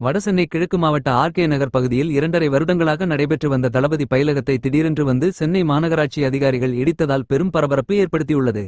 வடசென்னை கிழக்கு மாவட்ட ஆர்கே நகர் பகுதியில் 2.5 வருடங்களாக நடைபெற்று வந்த தளபதி பயிலகத்தை திடீரென்று வந்து சென்னை மாநகராட்சி அதிகாரிகள் இடித்ததால் பெரும் பரபரப்பு ஏற்படுத்தியுள்ளது.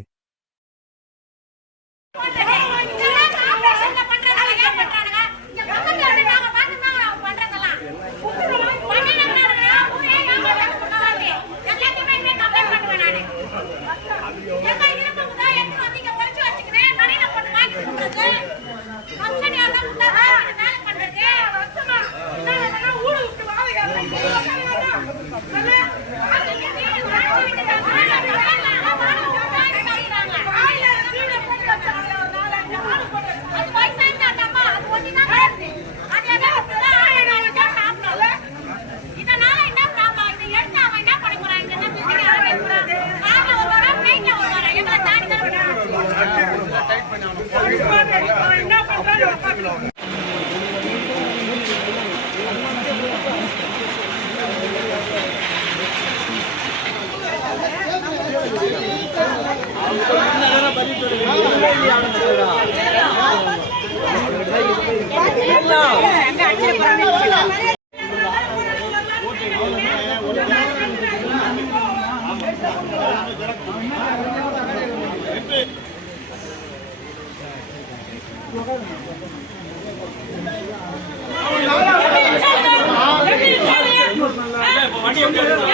வண்டி